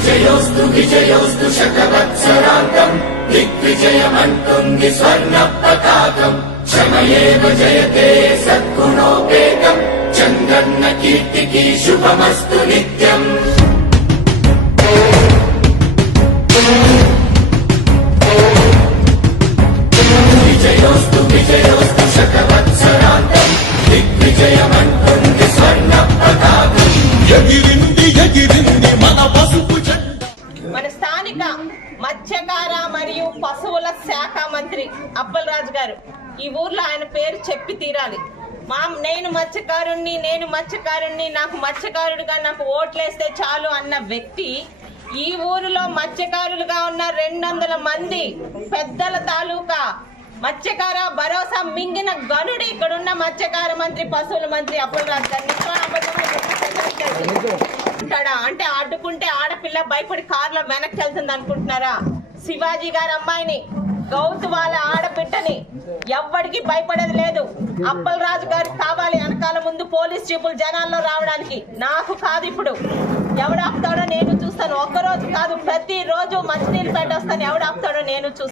విజయోస్తు విజయోస్తు శతవత్సరాంతం దిగ్విజయమంటుంది స్వర్ణ పతాకం క్షమయేవ జయతే సద్గుణోపేతం చంద్రన్న కీర్తికి శుభమస్తు నిత్యం. విజయోస్తు విజయోస్తు శతవత్సరాంతం దిగ్విజయమంటుంది స్వర్ణ పతాకం. ఎగిరింది ఎగిరింది మన పసుపు జెండా. మన స్థానిక మత్స్యకార మరియు పశువుల శాఖ మంత్రి అప్పలరాజు గారు ఈ ఊర్లో ఆయన పేరు చెప్పి తీరాలి. నేను మత్స్యకారుణ్ణి నాకు మత్స్యకారుడిగా నాకు ఓట్లేస్తే చాలు అన్న వ్యక్తి ఈ ఊరిలో మత్స్యకారులుగా ఉన్న 200 మంది పెద్దల తాలూకా మత్స్యకార భరోసా మింగిన గనుడు ఇక్కడున్న మత్స్యకార మంత్రి పశువుల మంత్రి అప్పలరాజు గారిని ఉంటాడా అంటే అడ్డుకుంటే ఆడపిల్ల భయపడి కారులో వెనక్కి వెళ్తుంది అనుకుంటున్నారా? శివాజీ గారి అమ్మాయిని గౌతు వాళ్ళ ఆడబిడ్డని ఎవ్వడికి భయపడేది లేదు. అప్పలరాజు గారికి కావాలి వెనకాల ముందు పోలీస్ జీపులు జనాల్లో రావడానికి. నాకు కాదు. ఇప్పుడు ఎవడు ఆపుతాడో నేను చూస్తాను. ఒక్కరోజు కాదు ప్రతి రోజు మంచినీళ్ళు పెట్టొస్తాను. ఎవడు ఆపుతాడో నేను చూస్తాను.